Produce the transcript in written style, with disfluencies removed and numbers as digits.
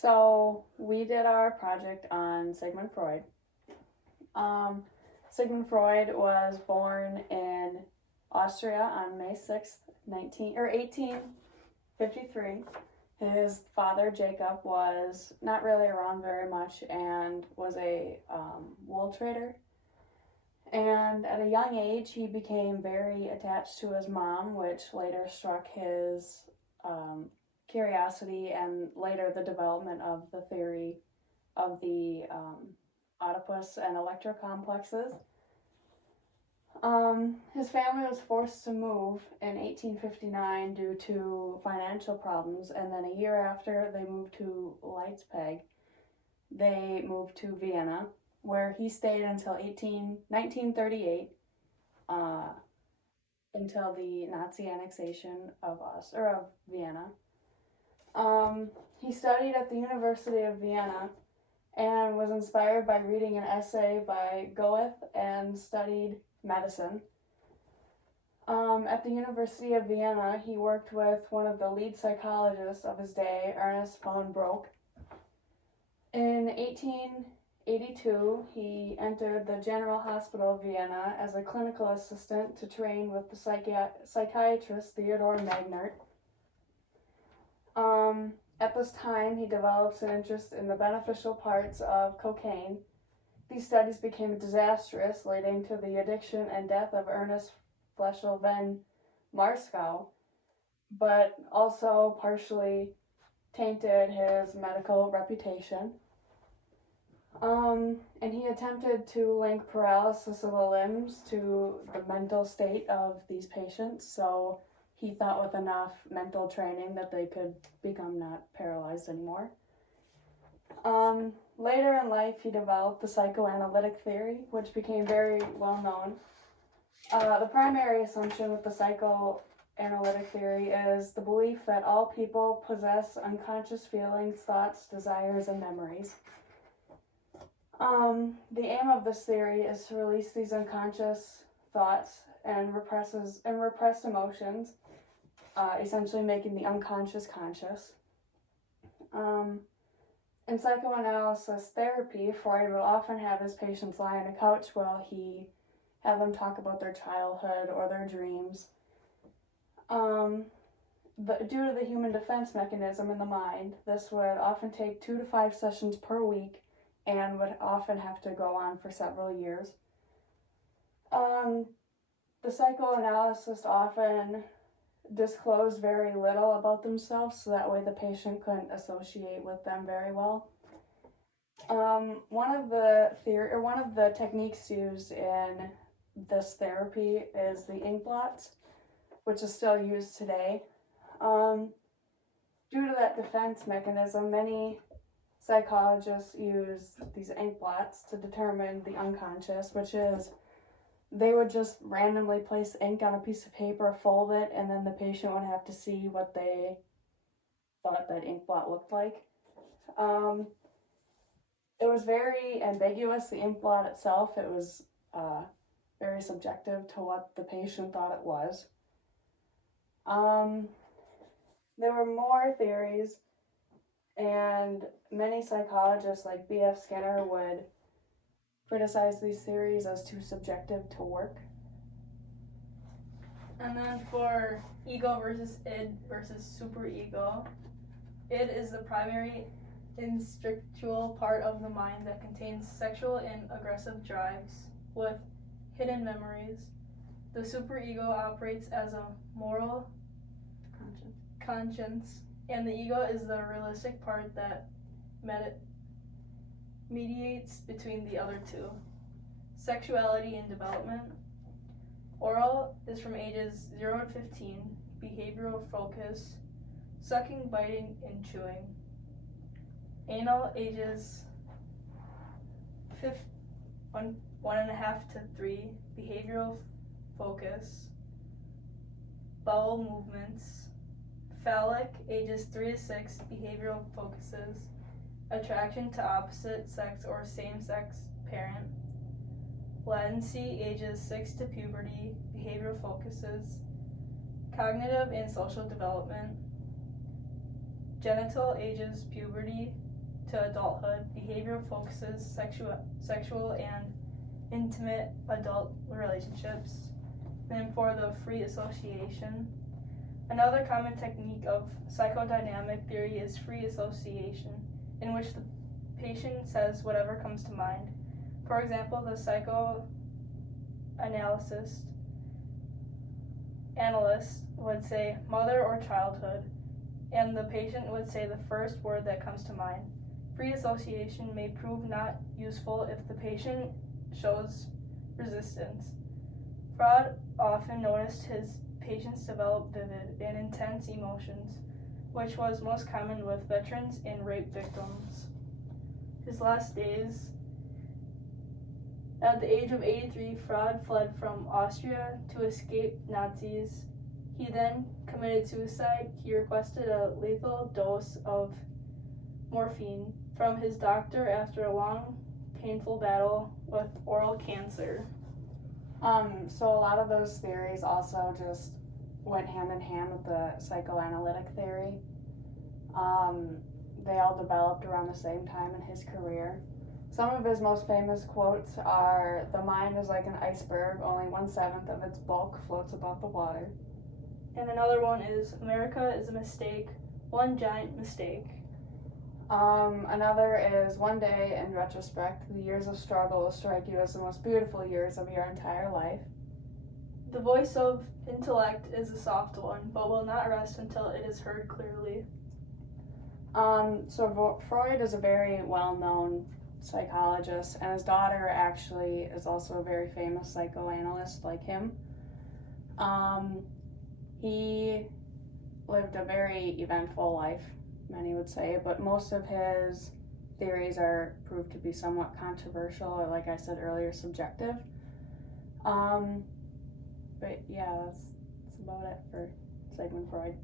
So we did our project on Sigmund Freud. Um, Sigmund Freud was born in Austria on May 6th, 1853. His father, Jacob, was not really around very much and was a wool trader. And at a young age, he became very attached to his mom, which later struck his curiosity and later the development of the theory of the Oedipus and Electra complexes. His family was forced to move in 1859 due to financial problems, and then a year after they moved to Leipzig, they moved to Vienna, where he stayed until 1938, until the Nazi annexation of Vienna. He studied at the University of Vienna and was inspired by reading an essay by Goethe and studied medicine. At the University of Vienna, he worked with one of the lead psychologists of his day, Ernest von Brock. In 1882, he entered the General Hospital of Vienna as a clinical assistant to train with the psychiatrist Theodor Magnert. At this time, he develops an interest in the beneficial parts of cocaine. These studies became disastrous, leading to the addiction and death of Ernest Fleschel van Marskow, but also partially tainted his medical reputation. And he attempted to link paralysis of the limbs to the mental state of these patients, so he thought with enough mental training that they could become not paralyzed anymore. Later in life, he developed the psychoanalytic theory, which became very well known. The primary assumption with the psychoanalytic theory is the belief that all people possess unconscious feelings, thoughts, desires, and memories. The aim of this theory is to release these unconscious thoughts and repressed emotions, essentially making the unconscious conscious. In psychoanalysis therapy, Freud would often have his patients lie on a couch while he had them talk about their childhood or their dreams. Due to the human defense mechanism in the mind, this would often take 2 to 5 sessions per week and would often have to go on for several years. The psychoanalyst often disclosed very little about themselves, so that way the patient couldn't associate with them very well. One of the techniques used in this therapy is the ink blots, which is still used today. Due to that defense mechanism, many psychologists use these ink blots to determine the unconscious, which is they would just randomly place ink on a piece of paper, fold it, and then the patient would have to see what they thought that ink blot looked like. It was very ambiguous, the ink blot itself. It was very subjective to what the patient thought it was. There were more theories, and many psychologists like B.F. Skinner would criticize these theories as too subjective to work. And then for ego versus id versus superego, id is the primary instinctual part of the mind that contains sexual and aggressive drives with hidden memories. The superego operates as a moral conscience, and the ego is the realistic part that mediates between the other two. Sexuality and development. Oral is from ages 0 to 15, behavioral focus, sucking, biting, and chewing. Anal ages 1.5 to 3, behavioral focus, bowel movements. Phallic ages 3 to 6, behavioral focuses, attraction to opposite sex or same-sex parent. Latency ages 6 to puberty, behavioral focuses, cognitive and social development. Genital ages puberty, to adulthood, behavior focuses sexual and intimate adult relationships. Then for the free association, another common technique of psychodynamic theory is free association, in which the patient says whatever comes to mind. For example, the analyst would say mother or childhood, and the patient would say the first word that comes to mind. Free association may prove not useful if the patient shows resistance. Freud often noticed his patients develop vivid and intense emotions, which was most common with veterans and rape victims. His last days, at the age of 83, Freud fled from Austria to escape Nazis. He then committed suicide. He requested a lethal dose of morphine from his doctor after a long, painful battle with oral cancer. So a lot of those theories also just went hand in hand with the psychoanalytic theory. They all developed around the same time in his career. Some of his most famous quotes are, "The mind is like an iceberg, only 1/7 of its bulk floats above the water." And another one is, "America is a mistake, one giant mistake." Another is, "One day, in retrospect, the years of struggle will strike you as the most beautiful years of your entire life." "The voice of intellect is a soft one, but will not rest until it is heard clearly." So Freud is a very well-known psychologist, and his daughter actually is also a very famous psychoanalyst like him. He lived a very eventful life, many would say, but most of his theories are proved to be somewhat controversial, or like I said earlier, subjective. But yeah, that's about it for Sigmund Freud.